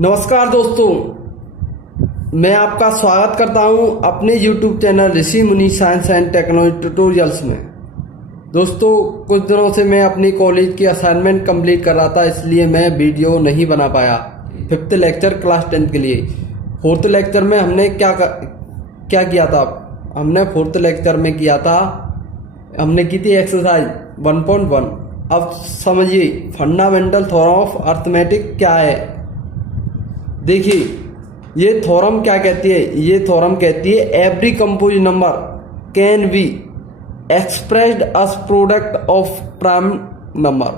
नमस्कार दोस्तों, मैं आपका स्वागत करता हूं अपने YouTube चैनल ऋषि मुनि साइंस एंड टेक्नोलॉजी ट्यूटोरियल्स में। दोस्तों, कुछ दिनों से मैं अपनी कॉलेज की असाइनमेंट कंप्लीट कर रहा था, इसलिए मैं वीडियो नहीं बना पाया। 5th लेक्चर क्लास 10 के लिए 4th लेक्चर में हमने क्या किया था। हमने 4th लेक्चर में हमने की थी एक्सरसाइज 1.1। अब समझिए फंडामेंटल थ्योरम ऑफ अर्थमेटिक क्या है। देखिए, ये थ्योरम क्या कहती है। ये थ्योरम कहती है every composite number can be expressed as product of prime number.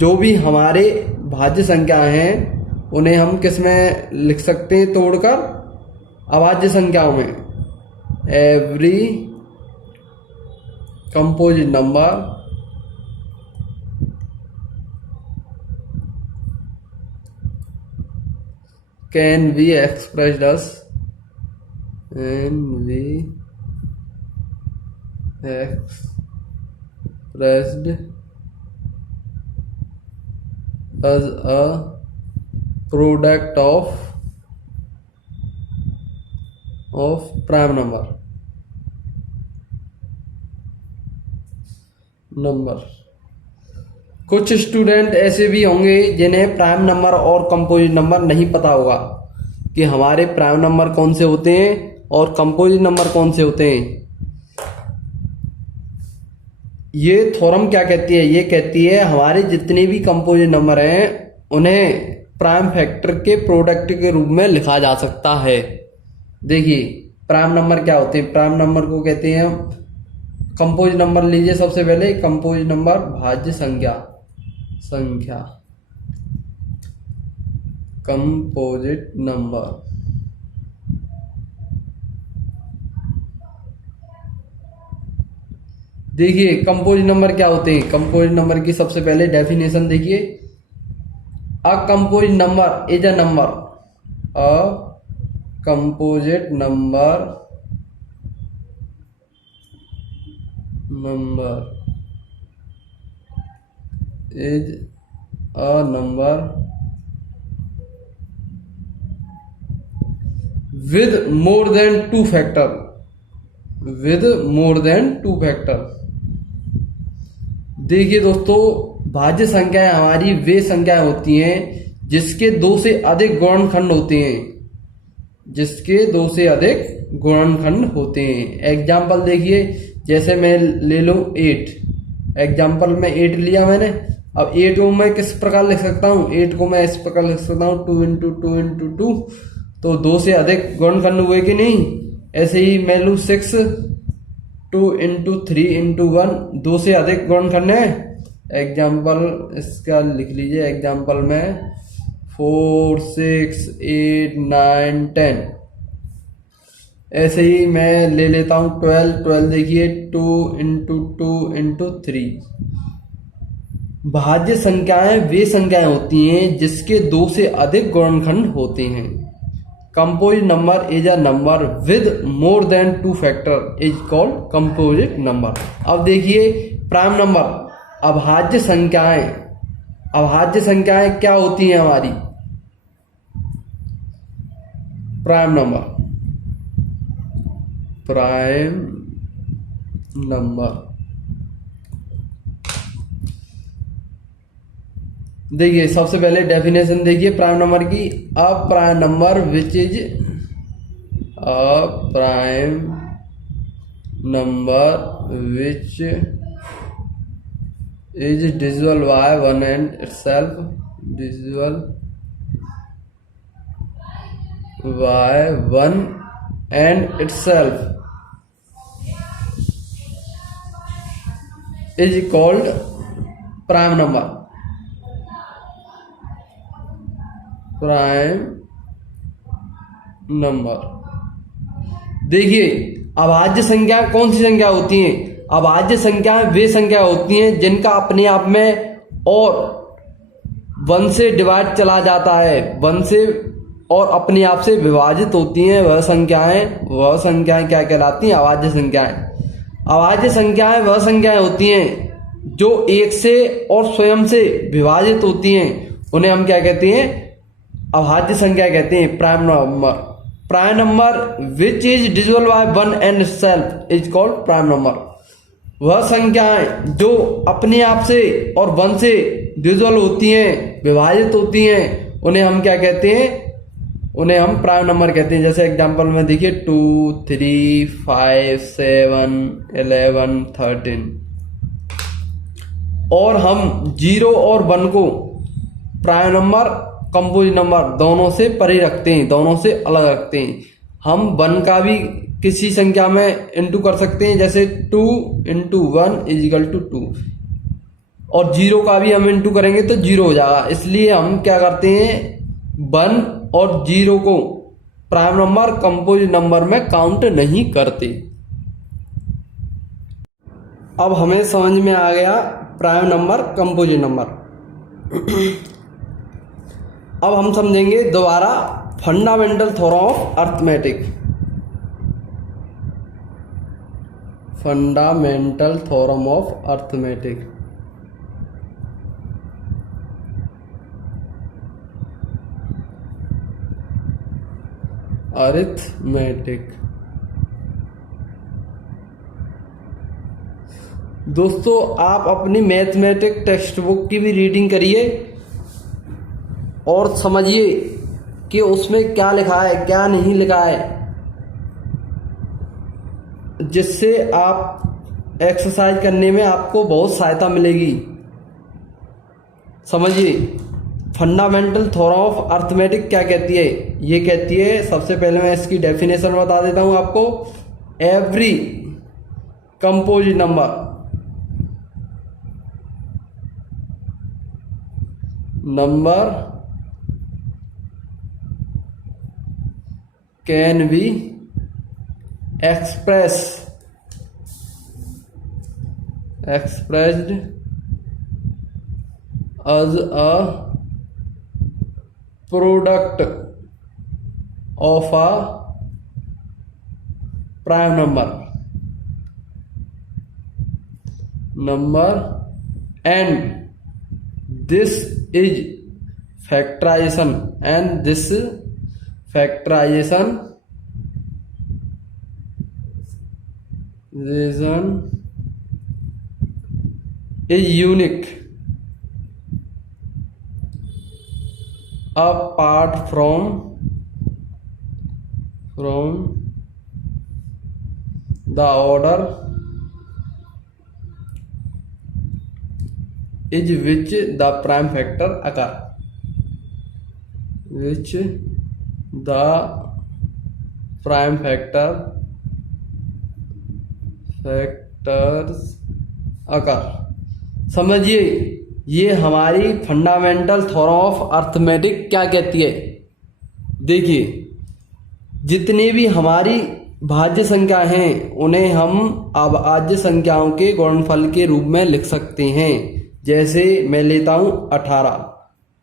जो भी हमारे भाज्य संख्याएं हैं उन्हें हम किस में लिख सकते हैं, तोड़कर अभाज्य संख्याओं में। Every composite number can be expressed as a product of prime number। कुछ स्टूडेंट ऐसे भी होंगे जिन्हें प्राइम नंबर और कंपोजिट नंबर नहीं पता होगा कि हमारे प्राइम नंबर कौन से होते हैं और कंपोजिट नंबर कौन से होते हैं। ये थ्योरम क्या कहती है। ये कहती है हमारे जितने भी कंपोजिट नंबर हैं उन्हें प्राइम फैक्टर के प्रोडक्ट के रूप में लिखा जा सकता है। देखिए, प्राइम नंबर क्या होते हैं। प्राइम नंबर को कहते हैं हम कंपोजिट नंबर। लीजिए, सबसे पहले कंपोजिट नंबर भाज्य संख्या कंपोजिट नंबर। देखिए, कंपोजिट नंबर क्या होते हैं। कंपोजिट नंबर की सबसे पहले डेफिनेशन देखिए। A composite number is a number. A composite number is a number with more than two factor। देखिए दोस्तों, भाज्य संख्याएं हमारी वे संख्याएं होती हैं जिसके दो से अधिक गुणनखंड होते हैं। एग्जाम्पल देखिए, जैसे मैं ले लो 8। एग्जाम्पल में 8 लिया मैंने। अब 8 को मैं किस प्रकार लिख सकता हूँ। 8 को मैं इस प्रकार लिख सकता हूँ 2 × 2 × 2। तो 2 से अधिक गुणनखंड हुए कि नहीं। ऐसे ही मैं लूँ 6 2 × 3 × 1। 2 से अधिक गुणनखंड है। एग्जाम्पल इसका लिख लीजिए। एग्जाम्पल में 4 6 8 9 10। ऐसे ही मैं ले लेता हूँ 12। देखिए 2 × 2 × 3। भाज्य संख्याएं वे संख्याएं होती हैं जिसके 2 से अधिक गुणनखंड होते हैं। Composite number is a number with more than 2 factor is called composite number. अब देखिए, प्राइम नंबर अभाज्य संख्याएं क्या होती हैं हमारी। प्राइम नंबर देखिए, सबसे पहले डेफिनेशन देखिए प्राइम नंबर की। A prime number which is divisible by 1 and itself। is called prime number. देखिए, अभाज्य संख्या कौन सी संख्या होती हैं। अभाज्य संख्याएं वे संख्या होती हैं जिनका अपने आप में और 1 से डिवाइड चला जाता है। 1 से और अपने आप से विभाजित होती हैं। वह संख्याएं क्या कहलाती हैं। अभाज्य संख्याएं। अभाज्य संख्याएं वह संख्याएं होती हैं जो 1 से और स्वयं से विभाजित होती हैं। उन्हें हम क्या कहते हैं, अभाज्य संख्या कहते हैं prime number. Prime number which is divisible by one and self is called prime number. वह संख्याएं जो अपने आप से और वन से डिविजिबल होती हैं, विभाजित होती हैं, उन्हें हम क्या कहते हैं? उन्हें हम प्राइम नंबर कहते हैं। जैसे एग्जांपल में देखिए 2, 3, 5, 7, 11, 13। और हम 0 और 1 को प्राइम नंबर, कंपोजिट नंबर दोनों से परे रखते हैं, दोनों से अलग रखते हैं। हम 1 का भी किसी संख्या में इंटू कर सकते हैं, जैसे 2 × 1 = 2, और 0 का भी हम इंटू करेंगे तो 0 हो जाएगा। इसलिए हम क्या करते हैं, 1 और 0 को प्राइम नंबर, कंपोजिट नंबर में काउंट नहीं करते। अब हमें समझ में आ गया प्राइम नंबर, कंपोजिट नंबर। अब हम समझेंगे दोबारा fundamental theorem of arithmetic. Fundamental theorem of arithmetic. Arithmetic. दोस्तों, आप अपनी मैथमेटिक टेक्स्ट बुक की भी रीडिंग करिए और समझिए कि उसमें क्या लिखा है, क्या नहीं लिखा है, जिससे आप एक्सरसाइज करने में आपको बहुत सहायता मिलेगी। समझिए, फंडामेंटल थ्योरम ऑफ अर्थमेटिक क्या कहती है? ये कहती है, सबसे पहले मैं इसकी डेफिनेशन बता देता हूं आपको। Every composite number can B expressed as a product of a prime number and this is factorization, and this factorization reason is unique apart from the order is which the prime factor occur, which the prime factors occur। समझिए, ये हमारी fundamental theorem of arithmetic क्या कहती है। देखिए, जितनी भी हमारी भाज्य संख्या हैं उन्हें हम अभाज्य संख्याओं के गुणनफल के रूप में लिख सकते हैं। जैसे मैं लेता हूं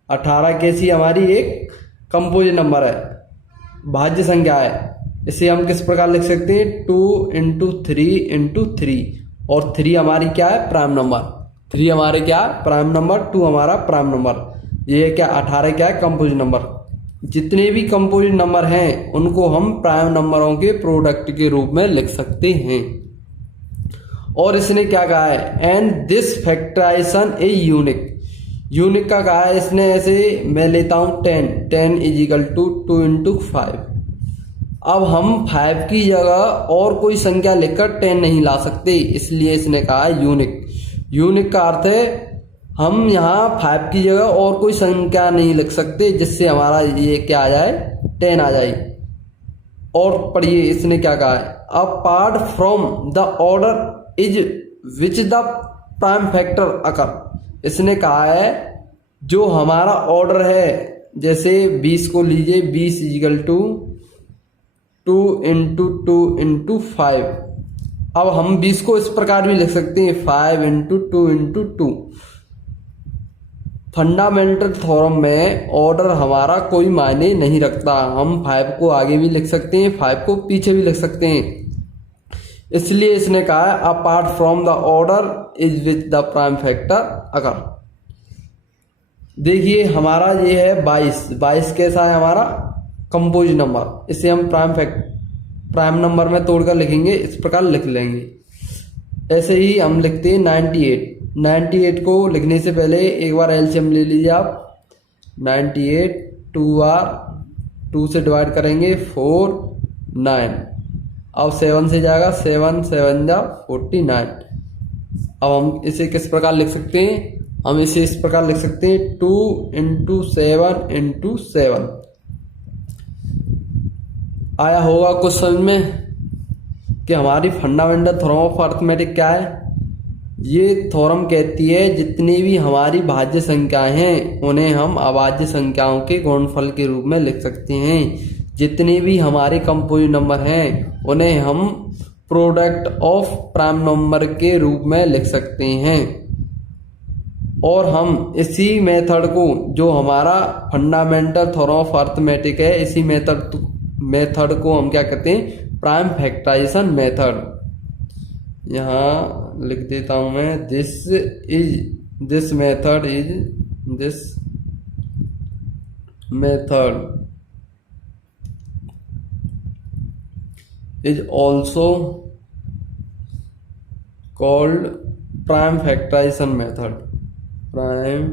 18 कैसी हमारी एक कंपोजिट नंबर है, भाज्य संख्या है। इसे हम किस प्रकार लिख सकते हैं? 2 × 3 × 3, और 3 हमारी क्या है? Prime number. 3 हमारे क्या? Prime number. 2 हमारा प्राइम नंबर। ये क्या? 18 क्या है? Composite number. जितने भी कंपोजिट नंबर हैं उनको हम प्राइम नंबरों के प्रोडक्ट के रूप में लिख सकते हैं। और इसने क्या कहा है? And this factorization is unique. Unique का कहा है इसने। ऐसे मैं लेता हूं 10 = 2 × 5। अब हम 5 की जगह और कोई संख्या लिखकर 10 नहीं ला सकते, इसलिए इसने कहा है यूनिक। यूनिक का अर्थ है हम यहाँ 5 की जगह और कोई संख्या नहीं लिख सकते जिससे हमारा ये क्या आ जाए? 10 आ जाए। और पढ़िए इसने क्या कहा है? Apart from the order is which the prime factor occur. इसने कहा है जो हमारा ऑर्डर है, जैसे 20 को लीजिए, 20 = 2 × 2 × 5। अब हम 20 को इस प्रकार भी लिख सकते हैं 5 × 2 × 2। फंडामेंटल थ्योरम में ऑर्डर हमारा कोई मायने नहीं रखता। हम 5 को आगे भी लिख सकते हैं, 5 को पीछे भी लिख सकते हैं। इसलिए इसने कहा है apart from the order is which the prime factor occur. देखिए हमारा ये है 22 कैसा है हमारा कंपोज नंबर, इसे हम प्राइम नंबर में तोड़कर लिखेंगे, इस प्रकार लिख लेंगे। ऐसे ही हम लिखते हैं 98 को लिखने से पहले एक बार एलसीएम ले लीजिए आप। 98 2 बार 2 से डिवाइड करेंगे 4 9, अब 7 से जाएगा 7 7 जा 49। अब हम इसे किस प्रकार लिख सकते हैं, हम इसे इस प्रकार लिख सकते हैं 2 × 7 × 7। आया होगा कुछ समझ में कि हमारी फंडामेंटल थ्योरम ऑफ अर्थमेटिक क्या है। ये थ्योरम कहती है जितनी भी हमारी भाज्य संख्याएं हैं उन्हें हम अभाज्य संख्याओं के गुणनफल के रूप में लिख सकते हैं। जितने भी हमारे कंपोजिट नंबर हैं उन्हें हम प्रोडक्ट ऑफ प्राइम नंबर के रूप में लिख सकते हैं। और हम इसी मेथड को, जो हमारा फंडामेंटल थ्योरम ऑफ अर्थमेटिक है, इसी मेथड को हम क्या कहते हैं, प्राइम फैक्टराइजेशन मेथड। यहाँ लिख देता हूं मैं, this method is also called prime factorization method. Prime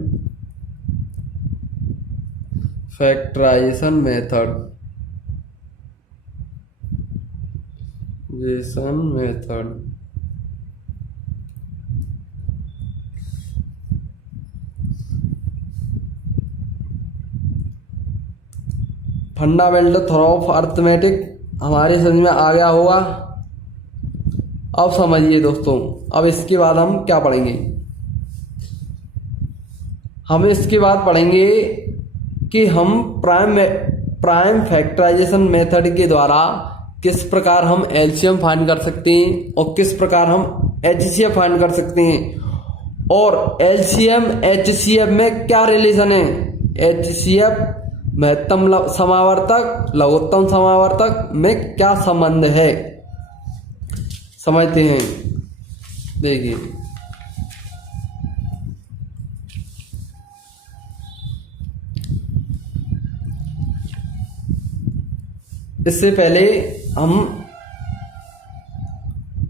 factorization method. Fundamental theorem of arithmetic हमारे समझ में आ गया होगा। अब समझिए दोस्तों, अब इसके बाद हम क्या पढ़ेंगे, हम इसके बाद पढ़ेंगे कि हम प्राइम फैक्टराइजेशन मेथड के द्वारा किस प्रकार हम एलसीएम फाइंड कर सकते हैं और किस प्रकार हम एचसीएफ फाइंड कर सकते हैं, और एलसीएम एचसीएफ में क्या रिलेशन है। एचसीएफ महत्तम समावर्तक लघुत्तम समावर्तक में क्या संबंध है, समझते हैं। देखिए इससे पहले हम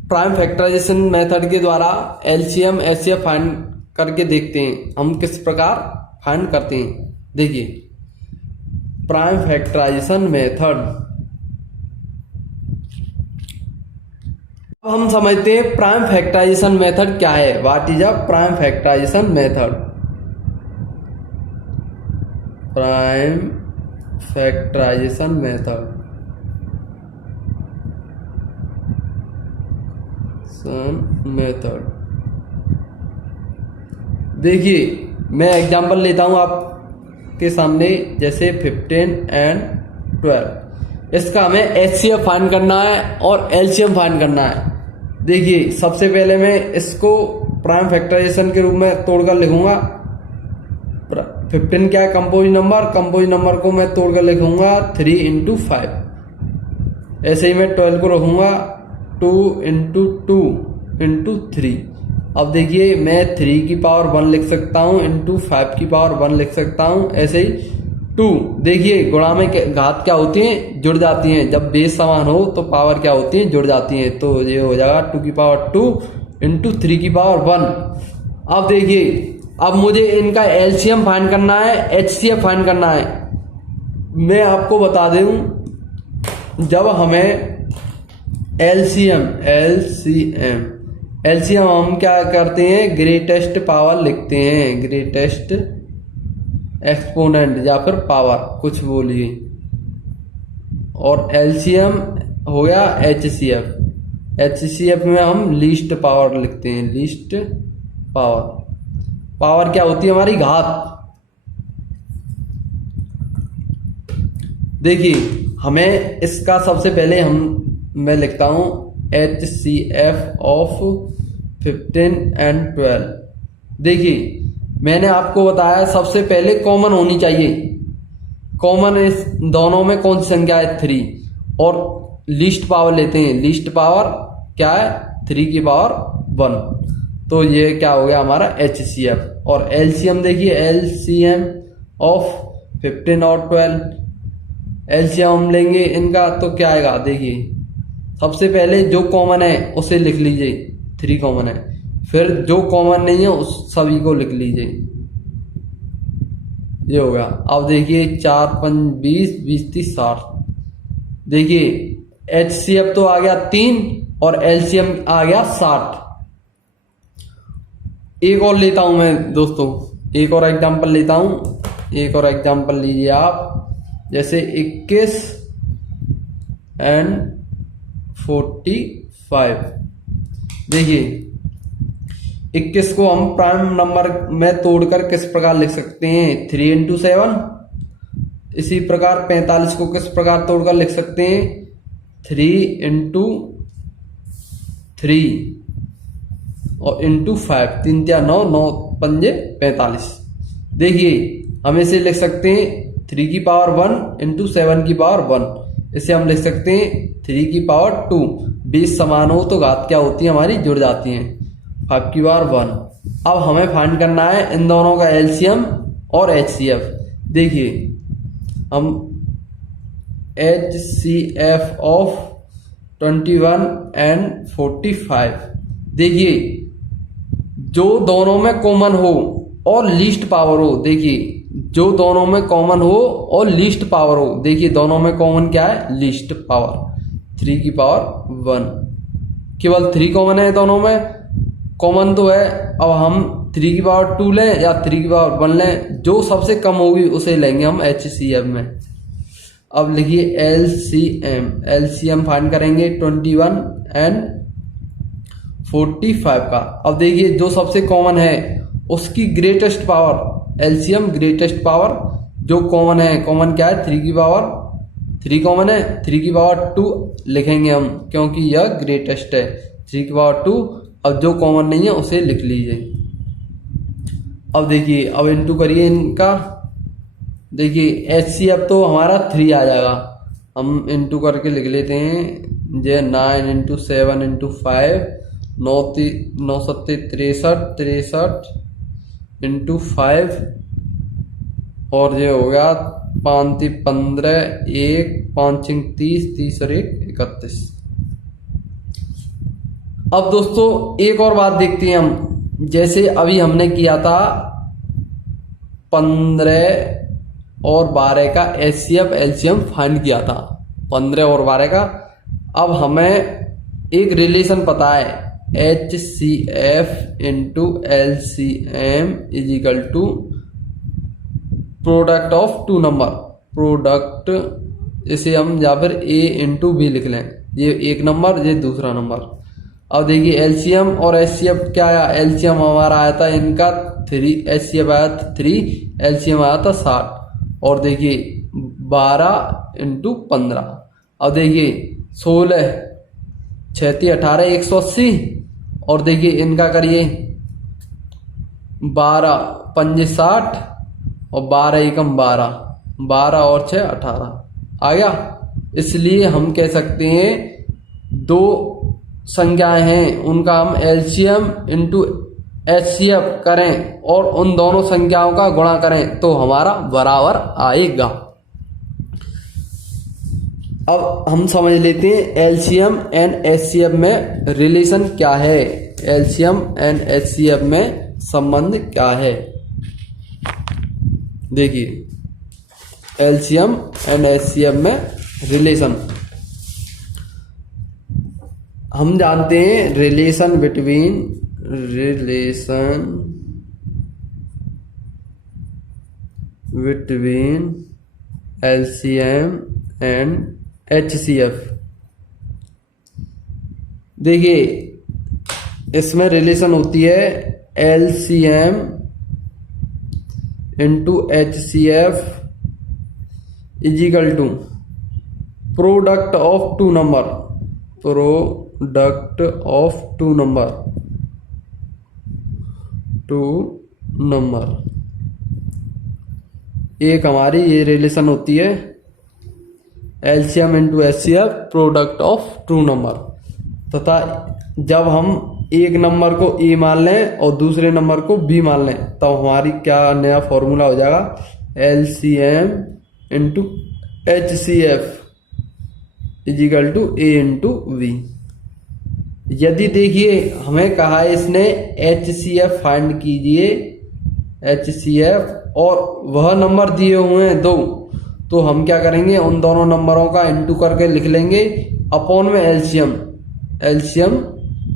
प्राइम फैक्टराइजेशन मेथड के द्वारा एलसीएम एचसीएफ फाइंड करके देखते हैं हम किस प्रकार फाइंड करते हैं। देखिए प्राइम फैक्टराइजेशन मेथड, अब हम समझते हैं प्राइम फैक्टराइजेशन मेथड क्या है। What is a prime factorization method. Prime factorization method देखिए मैं एग्जांपल लेता हूं आपके सामने, जैसे 15 and 12। इसका हमें एचसीएफ फाइंड करना है और एलसीएम फाइंड करना है। देखिए सबसे पहले मैं इसको प्राइम फैक्टराइजेशन के रूप में तोड़कर लिखूंगा। 15 क्या है, कंपोजिट नंबर को मैं तोड़कर लिखूंगा 3 × 5। ऐसे ही मैं 12 को रखूंगा 2 × 2 × 3। अब देखिए मैं 3 की पावर 1 लिख सकता हूँ इंटू 5 की पावर 1 लिख सकता हूँ। ऐसे ही 2, देखिए गुणा में घात क्या होती है, जुड़ जाती हैं। जब बेस समान हो तो पावर क्या होती है, जुड़ जाती हैं। तो ये हो जाएगा 2 की पावर 2 × 3 की पावर 1। अब देखिए अब मुझे इनका एलसीएम फाइंड करना है, एचसीएफ फाइंड करना है। मैं आपको बता दूं, जब हमें एलसीएम हम क्या करते हैं, ग्रेटेस्ट पावर लिखते हैं, ग्रेटेस्ट एक्सपोनेंट या फिर पावर कुछ बोलिए, और एलसीएम हो गया एचसीएफ में हम लीस्ट पावर लिखते हैं, लीस्ट पावर क्या होती है हमारी, घात। देखिए हमें इसका सबसे पहले मैं लिखता हूं HCF ऑफ 15 and 12। देखिए मैंने आपको बताया सबसे पहले कॉमन होनी चाहिए। कॉमन इस दोनों में कौन सी संख्या है, 3, और लीस्ट पावर लेते हैं। लीस्ट पावर क्या है, 3 की पावर 1। तो ये क्या हो गया हमारा HCF। और LCM देखिए, LCM ऑफ 15 और 12, LCM हम लेंगे इनका तो क्या आएगा देखिए, सबसे पहले जो कॉमन है उसे लिख लीजिए, 3 कॉमन है, फिर जो कॉमन नहीं है उस सभी को लिख लीजिए, ये हो गया। अब देखिए 4 5 20 20 30 60, देखिए HCF तो आ गया 3 और LCM आ गया 60। एक और लेता हूं मैं दोस्तों, एक और एग्जांपल लेता हूं, एक और एग्जांपल लीजिए आप, जैसे 21 एंड 45। देखिए 21 को हम प्राइम नंबर में तोड़कर किस प्रकार लिख सकते हैं, 3 into 7। इसी प्रकार 45 को किस प्रकार तोड़कर लिख सकते हैं, 3 into 3 और into 5, 3 या 9, 9 पंजे 45। देखिए हम इसे लिख सकते हैं 3 की पावर 1 into 7 की पावर 1। इसे हम लिख सकते हैं 3 की पावर 2। 20 समान हो तो घात क्या होती है हमारी, जुड़ जाती हैं, 5 की पावर 1। अब हमें फाइंड करना है इन दोनों का LCM और HCF। देखिए हम HCF ऑफ 21 एंड 45, देखिए जो दोनों में कॉमन हो और लीस्ट पावर हो, देखिए जो दोनों में कॉमन हो और लीस्ट पावर हो, देखिए दोनों में कॉमन क्या है, लीस्ट पावर, 3 की पावर 1। केवल 3 कॉमन है दोनों में, कॉमन तो है। अब हम 3 की पावर 2 लें या 3 की पावर 1 लें, जो सबसे कम होगी उसे लेंगे हम HCF में। अब लिखिए LCM, LCM फाइंड करेंगे 21 एंड 45 का। अब देखिए जो सबसे कॉमन है उसकी greatest power, LCM greatest power, जो कॉमन है, कॉमन क्या है, 3 की पावर 3 कॉमन है, 3 की पावर 2 लिखेंगे हम क्योंकि यह ग्रेटेस्ट है, 3 की पावर 2। अब जो कॉमन नहीं है उसे लिख लीजिए। अब देखिए अब इनटू करिए इनका, देखिए HCF तो हमारा 3 आ जाएगा, हम इनटू करके लिख लेते हैं, जे 9 into 7 into 5, 9 7 63 into 5, और ये हो गया 5 3 15, 1 5 5 30, 30 और 1 31। अब दोस्तों एक और बात देखते हैं हम, जैसे अभी हमने किया था 15 और 12 का HCF LCM फाइंड किया था, 15 और 12 का। अब हमें एक रिलेशन पता है, HCF into LCM is equal to product of 2 number, product, इसे हम या फिर A into B लिख लें, ये एक नंबर ये दूसरा नंबर। अब देखिए LCM और HCF क्या आया, LCM हमारा आया था इनका 3, HCF आया था 3, LCM आया था 60। और देखिए 12 into 15, अब देखिए 16 6 18 180, और देखिए इनका करिए 12 5 60 और 12 एकम 12, 12 और 6 18 आ गया। इसलिए हम कह सकते हैं दो संख्याएं हैं उनका हम LCM into HCF करें और उन दोनों संख्याओं का गुणा करें तो हमारा बराबर आएगा। अब हम समझ लेते हैं LCM एंड HCF में रिलेशन क्या है, LCM एंड HCF में संबंध क्या है। देखिए LCM एंड HCF में रिलेशन हम जानते हैं, relation between LCM and HCF। देखिए इसमें रिलेशन होती है LCM into HCF is equal to product of 2 number, product of 2 number, 2 number. एक हमारी ये रिलेशन होती है LCM into HCF product of 2 number, तथा जब हम एक नंबर को ए मान लें और दूसरे नंबर को बी मान लें, तो हमारी क्या नया फॉर्मूला हो जाएगा, LCM into HCF is equal to A into V। यदि देखिए हमें कहा है इसने HCF फाइंड कीजिए, HCF, और वह नंबर दिए हुए हैं 2, तो हम क्या करेंगे, उन दोनों नंबरों का इंटू करके लिख लेंगे अपॉन में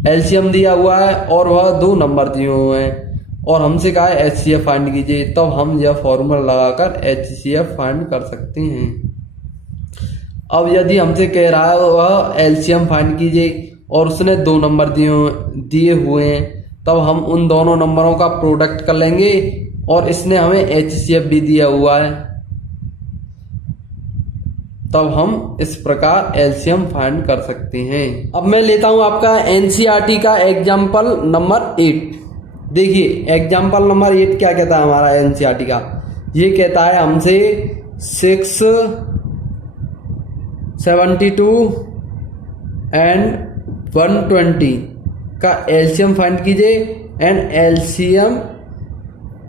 एलसीएम दिया हुआ है और वह 2 नंबर दिए हुए हैं और हमसे कहा है HCF फाइंड कीजिए, तब हम यह फॉर्मूला लगाकर HCF फाइंड कर सकते हैं। अब यदि हमसे कह रहा है वह LCM फाइंड कीजिए और उसने 2 नंबर दिए हुए हैं, तब हम उन दोनों नंबरों का प्रोडक्ट कर लेंगे और इसने हमें HCF भी दिया हुआ है, तब हम इस प्रकार LCM फाइंड कर सकते हैं। अब मैं लेता हूं आपका NCERT का एग्जाम्पल नंबर 8। देखिए एग्जाम्पल नंबर 8 क्या कहता है हमारा NCERT का, ये कहता है हमसे 672 एंड 120 का LCM फाइंड कीजिए and LCM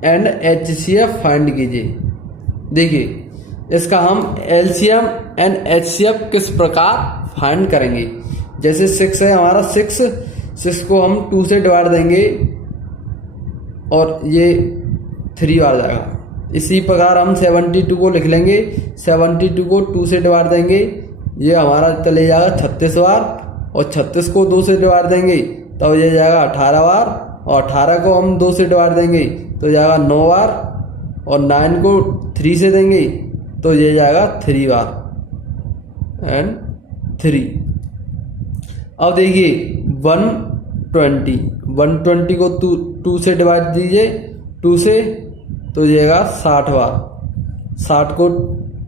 and HCF find कीजिए। देखिए इसका हम LCM एंड HCF किस प्रकार फाइंड करेंगे। जैसे 6 है हमारा, 6 को हम 2 से डिवाइड देंगे और ये 3 बार जाएगा। इसी प्रकार हम 72 को लिख लेंगे, 72 को 2 से डिवाइड देंगे, ये हमारा चले जाएगा 36 बार, और 36 को 2 से डिवाइड देंगे तो ये जाएगा 18 बार, और 18 को हम 2 से डिवाइड देंगे तो जाएगा 9 बार, और 9 को 3 से देंगे तो ये जाएगा 3 बार एंड 3। अब देखिए 120 को 2 से डिवाइड दीजिए, 2 से तो जाएगा 60 बार, 60 को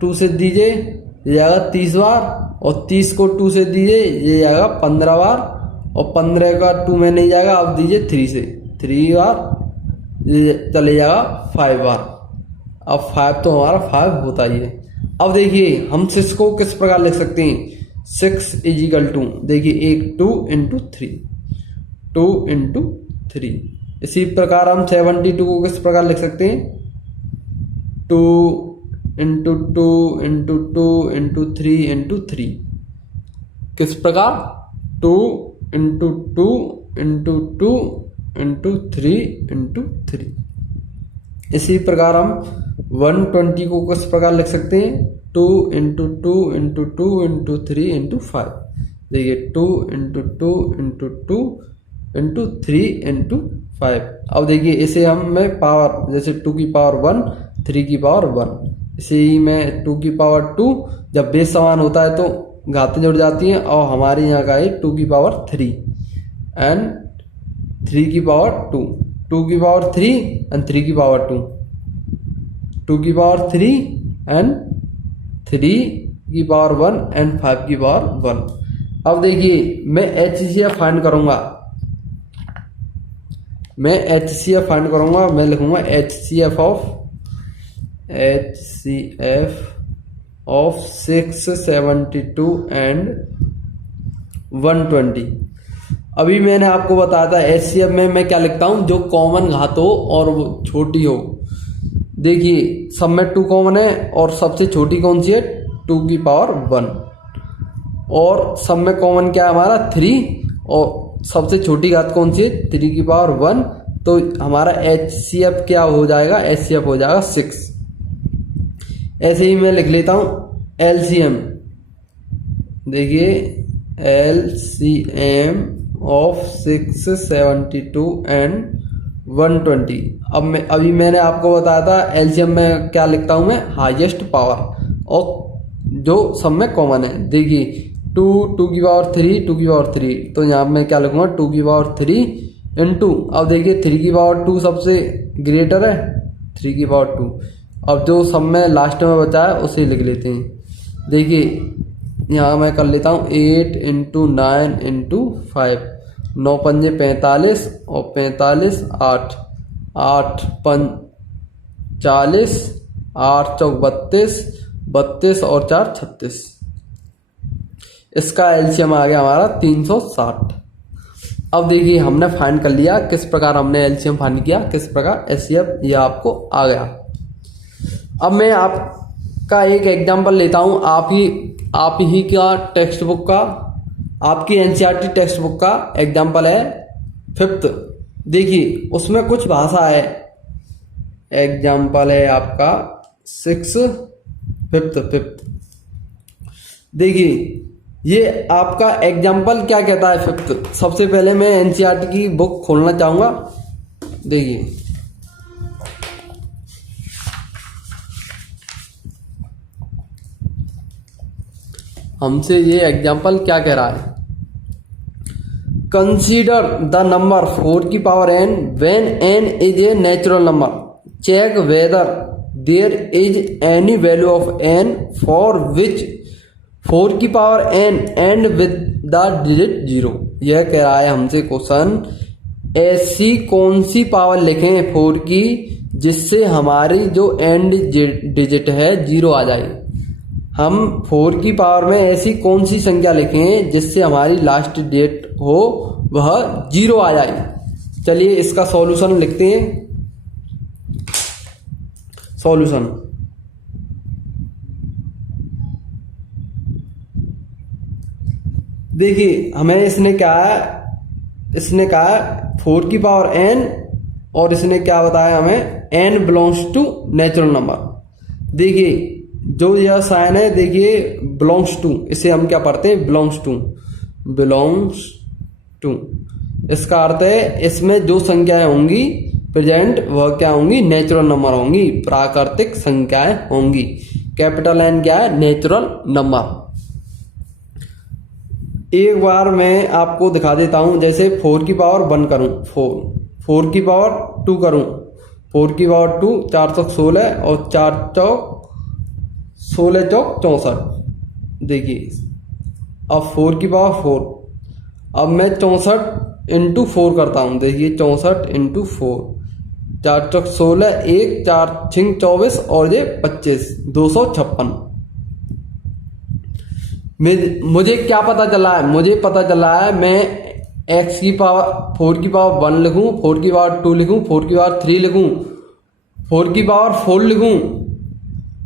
2 से दीजिए ये जाएगा 30 बार, और 30 को 2 से दीजिए ये जाएगा 15 बार, और 15 का 2 में नहीं जाएगा, अब दीजिए 3 से 3 बार, ये चले जाएगा 5 बार। अब 5 तो हमारा 5 होता ही है। अब देखिए हम 6 को किस प्रकार लिख सकते हैं, 6 इजिकल टू, देखिए एक 2 इंटू 3। इसी प्रकार हम 72 को किस प्रकार लिख सकते हैं, 2 इंटू 2 इंटू 2 इंटू 3 इंटू 3। किस प्रकार, 2 इंटू 2 इंटू 2 इंटू 3 इंटू 3। इसी प्रकार हम 120 को किस प्रकार लिख सकते हैं, 2 इंटू 2 इंटू 2 इंटू 3 इंटू 5। देखिए 2 इंटू 2 इंटू 2 इंटू 3 इंटू 5। अब देखिए इसे हम मैं पावर, जैसे 2 की पावर 1, 3 की पावर 1, इसे ही मैं 2 की पावर 2, जब बेस समान होता है तो घातें जुड़ जाती हैं, और हमारे यहाँ का है 2 की पावर 3 एंड 3 की पावर 2, 2 की पावर 3 एंड 3 की पावर 2, 2 की पावर 3 एंड 3 की पावर 1 एंड 5 की पावर 1। अब देखिए मैं HCF फाइंड करूंगा, मैं लिखूंगा HCF ऑफ 672 एंड 120। अभी मैंने आपको बताया था HCF में मैं क्या लिखता हूं, जो कॉमन घात हो और वो छोटी हो। देखिए सब में 2 कॉमन है और सबसे छोटी कौन सी है, 2 की पावर 1, और सब में कॉमन क्या है हमारा 3, और सबसे छोटी घात कौन सी है, 3 की पावर 1। तो हमारा HCF क्या हो जाएगा, HCF हो जाएगा 6। ऐसे ही मैं लिख लेता हूं LCM। देखिए LCM ऑफ 672 एंड 120। अभी मैंने आपको बताया था LCM में क्या लिखता हूं मैं, हाईएस्ट पावर, और जो सब में कॉमन है। देखिए 2 की पावर 3, 2 की पावर 3, तो यहाँ मैं क्या लिखूंगा, 2 की पावर 3 इंटू, अब देखिए 3 की पावर 2 सबसे ग्रेटर है, 3 की पावर 2। अब जो सब में लास्ट में बचा है उसे लिख लेते हैं। देखिए यहाँ मैं कर लेता हूँ 8 इंटू 9 इंटू 5, 9 पंजे 45 और 45 8, 8 5 40, 8 चौक 32, 32 और 4 36। इसका LCM आ गया हमारा 360। अब देखिए हमने फाइंड कर लिया किस प्रकार हमने एलसीएम फाइंड किया, किस प्रकार एचसीएफ, ये आपको आ गया। अब मैं आपका एक एग्जांपल लेता हूं, आप ही का टेक्स्ट बुक का, आपकी एनसीईआरटी टेक्स्ट बुक का एग्जांपल है 5th। देखिए उसमें कुछ भाषा है, एग्जांपल है आपका 6 5th। देखिए ये आपका एग्जाम्पल क्या कहता है 5th। सबसे पहले मैं एनसीईआरटी की बुक खोलना चाहूंगा। देखिए हमसे ये एग्जाम्पल क्या कह रहा है, कंसीडर द नंबर 4 की power n when n is a natural number, check whether there is any value of n for which 4 की power n end with the digit 0। यह कह रहा है हमसे क्वेश्चन, ऐसी कौन सी पावर लिखें 4 की जिससे हमारी जो एंड डिजिट है 0 आ जाए। हम 4 की पावर में ऐसी कौन सी संख्या लिखें जिससे हमारी लास्ट डिजिट हो वह 0 आ जाए। चलिए इसका सॉल्यूशन लिखते हैं। सॉल्यूशन, देखिए हमें इसने कहा 4 की पावर n, और इसने क्या बताया हमें, n belongs to natural number. देखिए जो यह साइन है, देखिए बिलोंग्स टू, इसे हम क्या पढ़ते हैं, बिलोंग्स टू। इसका अर्थ है इसमें जो संख्याएं होंगी प्रेजेंट वह क्या होंगी, नेचुरल नंबर होंगी, प्राकृतिक संख्याएं होंगी। कैपिटल N क्या है, नेचुरल नंबर। एक बार मैं आपको दिखा देता हूं, जैसे 4 की पावर 1 करूं, 4 की पावर 2 करूं, 4 की पावर 2 4 चौक 16 और 4 चौक 16 चौक 64। देखिए अब 4 की पावर 4, अब मैं 64 इंटू 4 करता हूं। देखिए 64 इंटू 4, 4 चौक 16, 1 4 6 24 और ये 25, 256। मुझे क्या पता चला है, मुझे पता चला है मैं x की पावर 4 की पावर 1 लिखूं, 4 की पावर 2 लिखूं, 4 की पावर 3 लिखूं, 4 की पावर 4 लिखूं,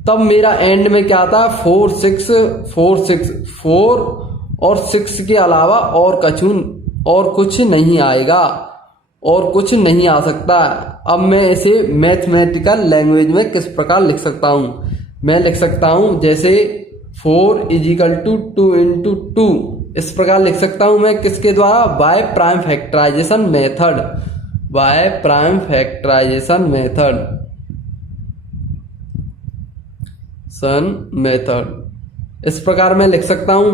तब मेरा एंड में क्या आता है, 4 6 4 6 4 और 6 के अलावा और कुछ नहीं आएगा, और कुछ नहीं आ सकता। अब मैं इसे मैथमेटिकल लैंग्वेज में किस प्रकार लिख सकता हूं, मैं लिख सकता हूं जैसे 4 इजिकल टू 2 इंटू 2, इस प्रकार लिख सकता हूं मैं किसके द्वारा, बाय प्राइम फैक्टराइजेशन मेथड, इस प्रकार मैं लिख सकता हूं।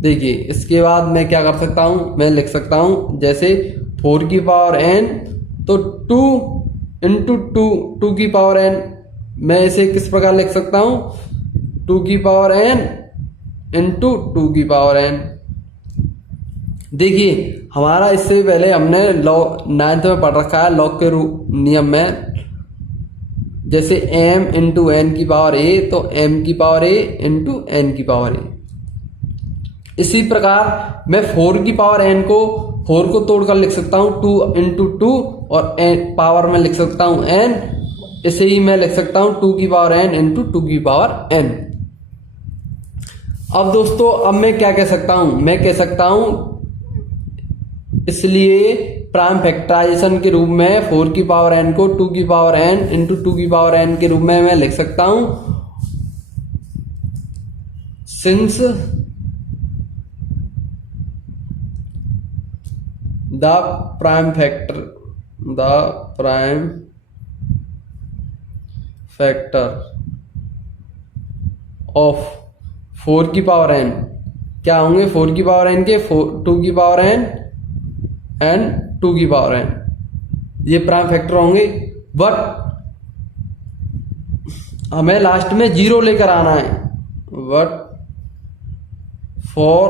देखिए इसके बाद मैं क्या कर सकता हूं, मैं लिख सकता हूं जैसे 4 की पावर n तो 2 इंटू 2 की पावर n, मैं इसे किस प्रकार लिख सकता हूं, 2 की पावर n इंटू 2 की पावर n। देखिए हमारा इससे पहले हमने लॉ 9th में पढ़ रखा है, लॉग के नियम में, जैसे m इंटू n की पावर a तो m की पावर a इंटू n की पावर a। इसी प्रकार मैं 4 की पावर n को 4 को तोड़कर लिख सकता हूं 2 इंटू 2 और n पावर में लिख सकता हूं n, इसे ही मैं लिख सकता हूं 2 की पावर n इंटू 2 की पावर n। अब दोस्तों अब मैं क्या कह सकता हूं, मैं कह सकता हूं इसलिए प्राइम फैक्टराइजेशन के रूप में 4 की पावर n को 2 की पावर n इंटू 2 की पावर n के रूप में मैं लिख सकता हूं, since the prime factor of 4 की पावर n क्या होंगे, 4 की पावर n के 2 की पावर n एंड 2 की पावर n, ये प्राइम फैक्टर होंगे। बट हमें लास्ट में 0 लेकर आना है, but for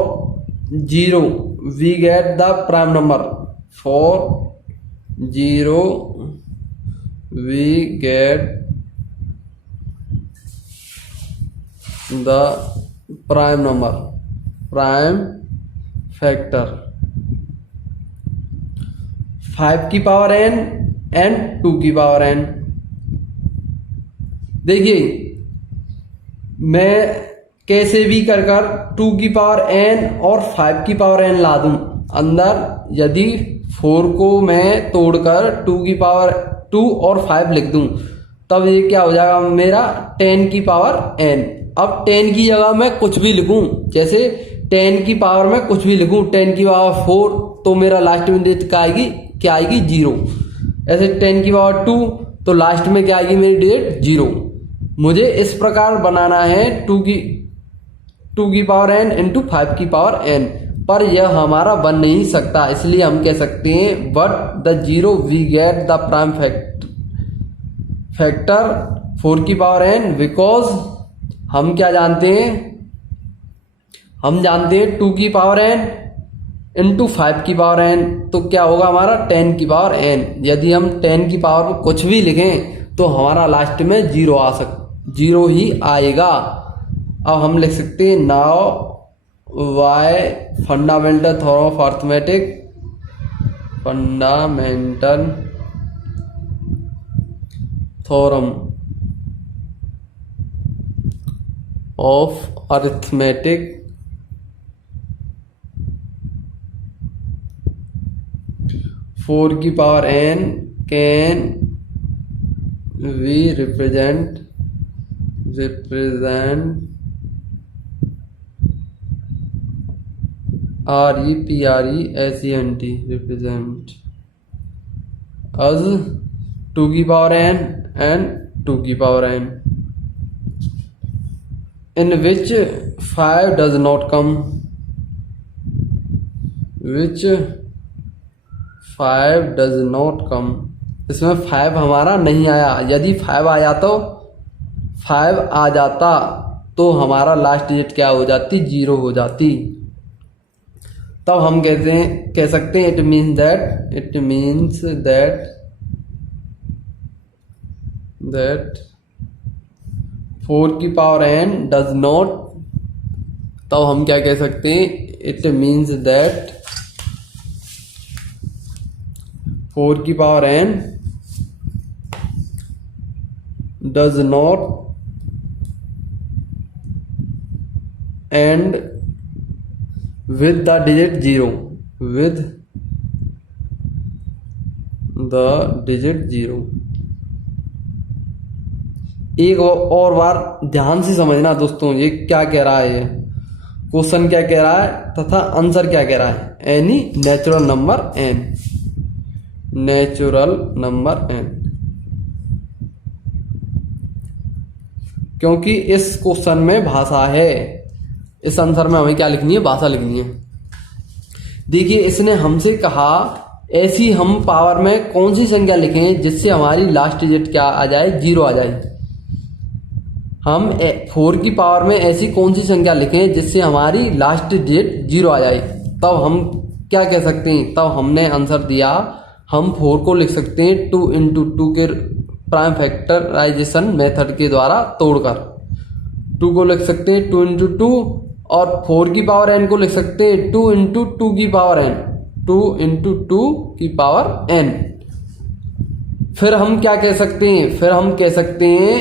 0 we get the prime number, for 0 we get the prime number, prime factor 5 की पावर n एंड 2 की पावर n। देखिए मैं कैसे भी कर 2 की पावर n और 5 की पावर n ला दूं अंदर। यदि 4 को मैं तोड़कर 2 की पावर 2 और 5 लिख दूं तब ये क्या हो जाएगा मेरा 10 की पावर n। अब 10 की जगह मैं कुछ भी लिखूं, जैसे 10 की पावर में कुछ भी लिखूं, 10 की पावर 4 तो मेरा लास्ट में डिजिट क्या आएगी 0। ऐसे 10 की पावर 2 तो लास्ट में क्या आएगी मेरी डिजिट 0। मुझे इस प्रकार बनाना है 2 की पावर n इंटू 5 की पावर n, पर यह हमारा बन नहीं सकता। इसलिए हम कह सकते हैं but the 0 we get the prime factor 4 की पावर n, बिकॉज हम क्या जानते हैं, हम जानते हैं 2 की पावर n इंटू 5 की पावर n तो क्या होगा हमारा 10 की पावर n। यदि हम 10 की पावर में कुछ भी लिखें तो हमारा लास्ट में 0 ही आएगा। अब हम लिख सकते हैं now why fundamental theorem of arithmetic, fundamental theorem of arithmetic four की power n can we represent REPRESENT represent as 2 की पावर n and 2 की power n in which 5 does not come, which 5 does not come। इसमें 5 हमारा नहीं आया। यदि 5 आया तो 5 आ जाता तो हमारा लास्ट डिजिट क्या हो जाती 0 हो जाती। तब हम कह सकते हैं इट मीन्स दैट 4 की पावर n डज नॉट, तब हम क्या कह सकते हैं इट मीन्स दैट 4 की power n does not and with the digit 0, with the digit 0। एक और बार ध्यान से समझना दोस्तों, ये क्या कह रहा है, ये क्वेश्चन क्या कह रहा है तथा आंसर क्या कह रहा है। Any natural number n, natural number n, क्योंकि इस क्वेश्चन में भाषा है, इस आंसर में हमें क्या लिखनी है, भाषा लिखनी है। देखिए इसने हमसे कहा ऐसी हम पावर में कौन सी संख्या लिखें जिससे हमारी लास्ट डिजिट क्या आ जाए 0 आ जाए। हम 4 की पावर में ऐसी कौन सी संख्या लिखें जिससे हमारी लास्ट डिजिट 0 आ जाए। तब हम क्या कह सकते हैं, तब हमने आंसर दिया, हम 4 को लिख सकते हैं 2 इंटू 2 के प्राइम फैक्टराइजेशन मेथड के द्वारा तोड़कर। 2 को लिख सकते हैं 2 इंटू 2 और 4 की पावर n को लिख सकते हैं 2 इंटू 2 की पावर n, 2 इंटू 2 की पावर n। फिर हम क्या कह सकते हैं, फिर हम कह सकते हैं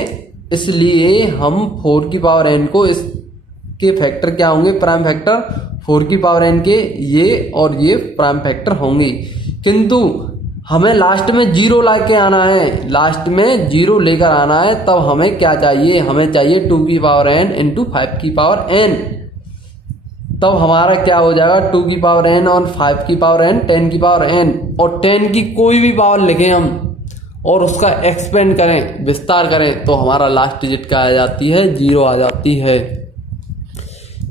इसलिए हम 4 की पावर n को इसके फैक्टर क्या होंगे, प्राइम फैक्टर 4 की पावर n के ये और ये प्राइम फैक्टर होंगे। किंतु हमें लास्ट में 0 लेके आना है, लास्ट में 0 लेकर आना है। तब हमें क्या चाहिए, हमें चाहिए 2 की पावर n इंटू 5 की पावर n। तब हमारा क्या हो जाएगा 2 की पावर n और 5 की पावर n 10 की पावर n, और 10 की कोई भी पावर लिखें हम और उसका एक्सपेंड करें, विस्तार करें, तो हमारा लास्ट डिजिट क्या आ जाती है 0 आ जाती है।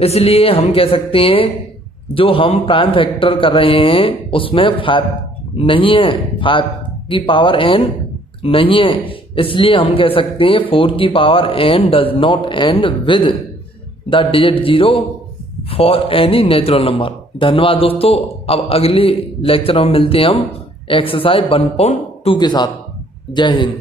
इसलिए हम कह सकते हैं जो हम प्राइम फैक्टर कर रहे हैं उसमें 5 नहीं है, 5 की पावर n नहीं है। इसलिए हम कह सकते हैं 4 की power n does not and with the digit 0 for any natural number. धन्यवाद दोस्तों। अब अगली लेक्चर में मिलते हैं हम एक्सरसाइज 1.2 के साथ। जय हिंद।